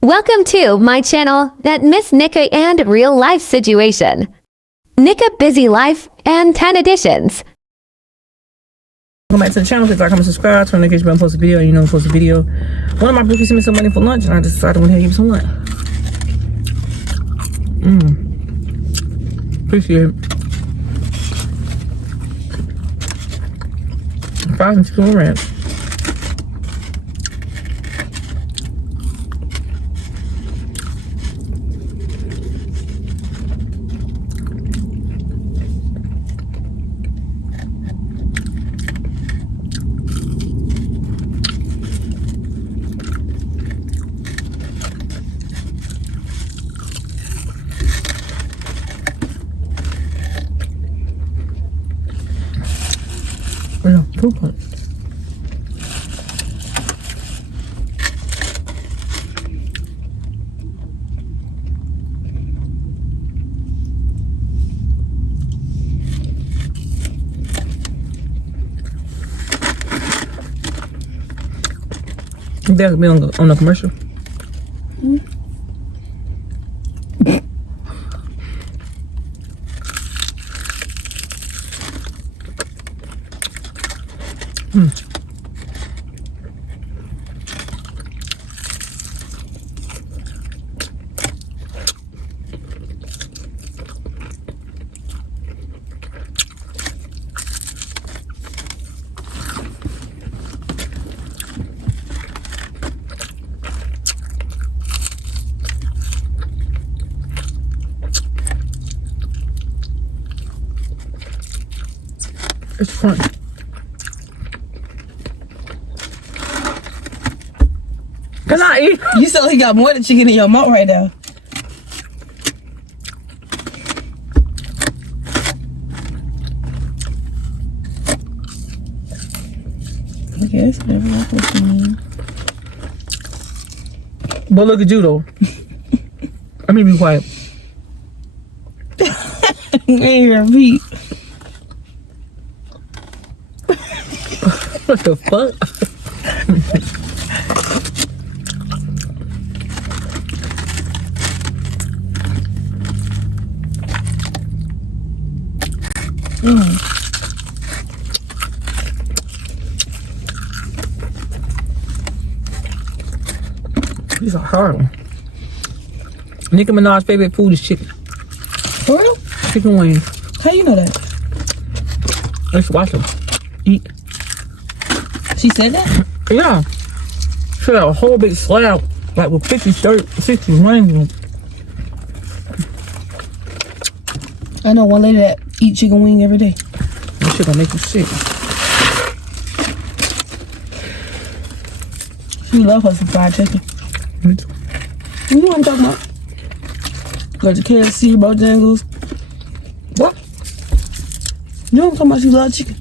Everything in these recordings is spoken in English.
Welcome to my channel at Miss Nika and Real Life Situation. Nika Busy Life and 10 Editions. Welcome back to the channel. Please like, comment, subscribe. Turn on the notification button, post a video. You know, post a video. One of my bookies sent me some money for lunch, and I decided to go ahead and give me some lunch. Appreciate it. Fries and chicken ranch. Yeah, fruit punch. That could be on the commercial. It's fun. Can I eat? You still got more than chicken in your mouth right now. I guess whatever that's what you mean. But look at you though. Let me be quiet. Ain't repeat. What the fuck? These are hard. Nicki Minaj's favorite food is chicken. For real? Chicken wings. How you know that? Let's watch them eat. She said that? Yeah. She had a whole big slab, like with 50, 30, 60 wings. I know one lady that eat chicken wing every day. That shit gonna make you sick. She love her some fried chicken. Me too. You know what I'm talking about? Go to KFC, Bojangles. What? You know what I'm talking about? She love chicken.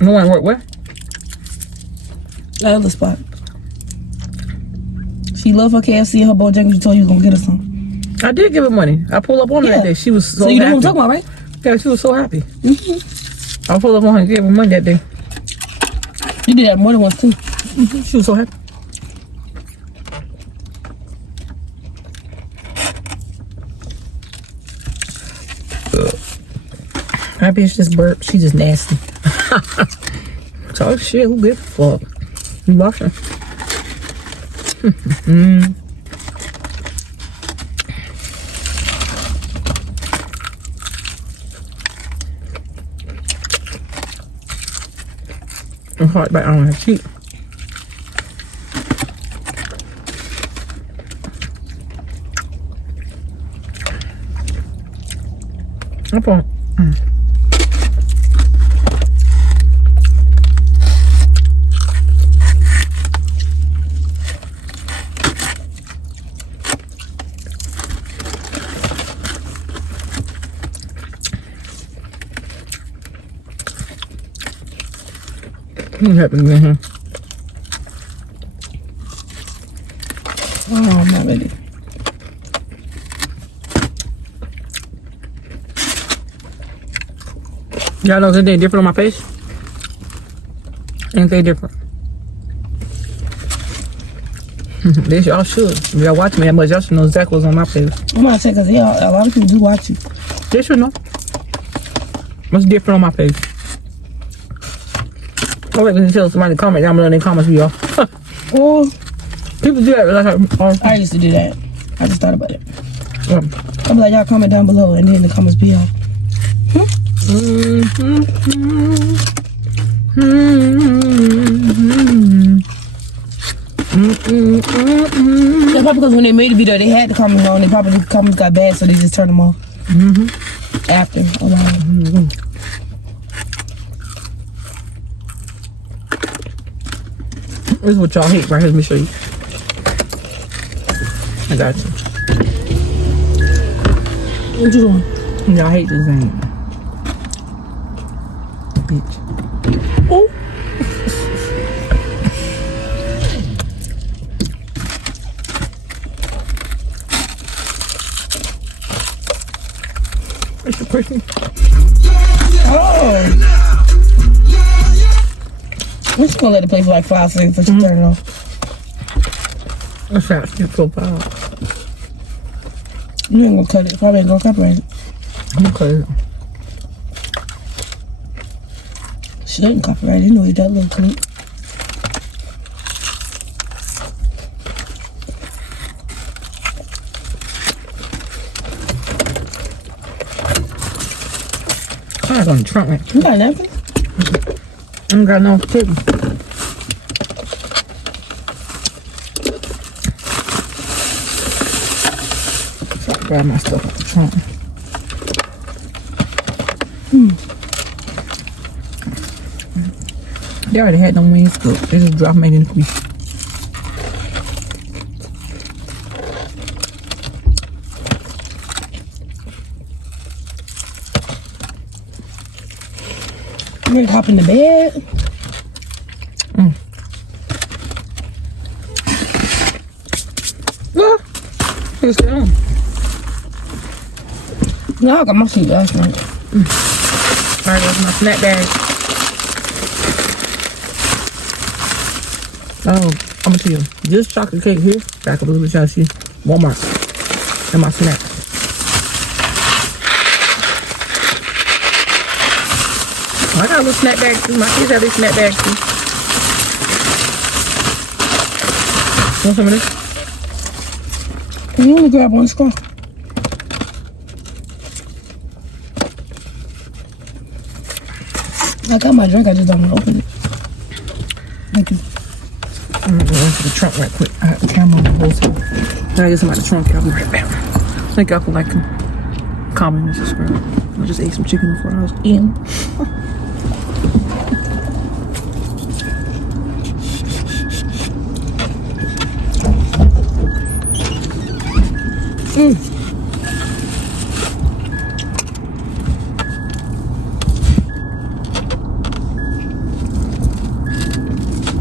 No one work where? That other spot. She love her KFC and her Bojangles. She told you was gonna get her some. I did give her money. I pulled up on her that day. She was so you know happy. what I'm talking about, right? Yeah, she was so happy. I pulled up on her and gave her money that day. You did that more than once too. She was so happy. My bitch just burped. She just nasty. Talk shit. Who gives a fuck? You washing? I'm hard, but I don't have teeth. Up on. What happened in here? Oh, I'm not ready. Y'all know anything different on my face? Anything different? This y'all should. If y'all watch me that much, y'all should know exactly what's on my page. I'm gonna say because a lot of people do watch you. They should know. What's different on my page? I like when you tell somebody to comment down below in the comments for y'all. Oh, People do that. Like, I used to do that. I just thought about it. yeah. I'm like, y'all comment down below and then the comments be off. That's probably because when they made the video, they had the comments on. They probably the comments got bad, so they just turned them off. After a while. This is what y'all hate right here. Let me show you. I got you. What you doing? Y'all hate this thing. Bitch. Oh. It's the person. Oh. We're just gonna let it play for like 5 seconds before you turn it off. What's that? Your profile. You ain't gonna cut it. Probably ain't gonna copyright it. I'm gonna cut it. Shouldn't copyright it. You know it's that little clip. I got on the trunk, man. You got a napkin? I don't got no chicken. So I grab my stuff out the trunk. They already had them wings cooked. They just dropped them in the grease. You ready to hop in the bed? Well, it's down. No, I got my seat last night. Alright, that's my snack bag. Oh, I'm gonna see you. This chocolate cake here, back up a little bit, y'all see. Walmart. And my snack. I got a little snack bag too. My kids have their snack bag too. Want some of this? You only grab one straw. I got my drink, I just don't want to open it. Thank you. I'm gonna go into the trunk right quick. I have the camera on the whole time. Then I get some out the trunk. I'll be right back. Thank y'all for liking, commenting, and subscribing. I just ate some chicken before I was eating.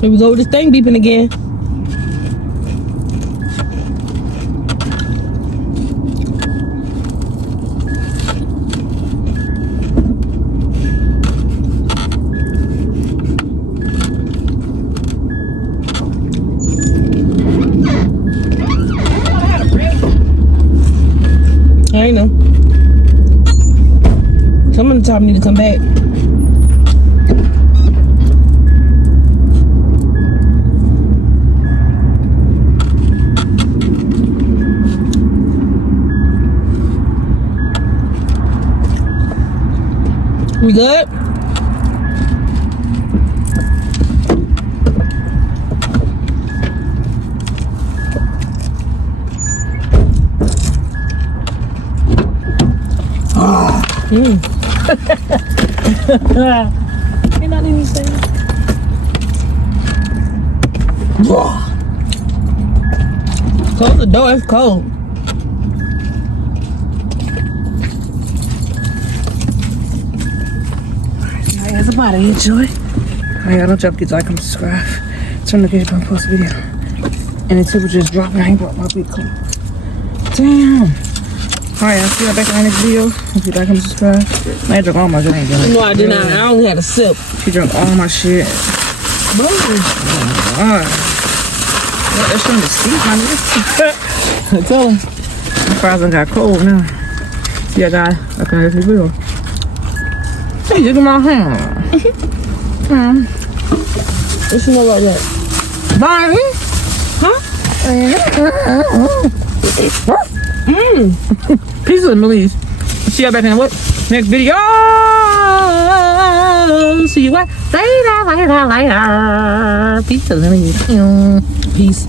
Here we go with this thing beeping again. I know. Some of the time need to come back. We good? You're not even saying. Close the door, it's cold. Alright, everybody enjoy. Alright, don't drop, get like, comment, subscribe. Turn the notification button, post a video. And the tip was just dropping. I ain't brought my big clip. Damn. Alright, I'll see y'all back in the next video. If you like, comment, subscribe. I ain't drunk all my drink. No, I did not. I only had a sip. She drank all my shit. Bro. Oh my God. That shrimp is steep, my nigga. Tell him. My fries done got cold now. See, I got I can actually feel. Hey, look at my hand. What you know about that? Bye. Huh? Peace and Melise. See you back in what? Next video. See you what? Later. Peace and Melise. Peace.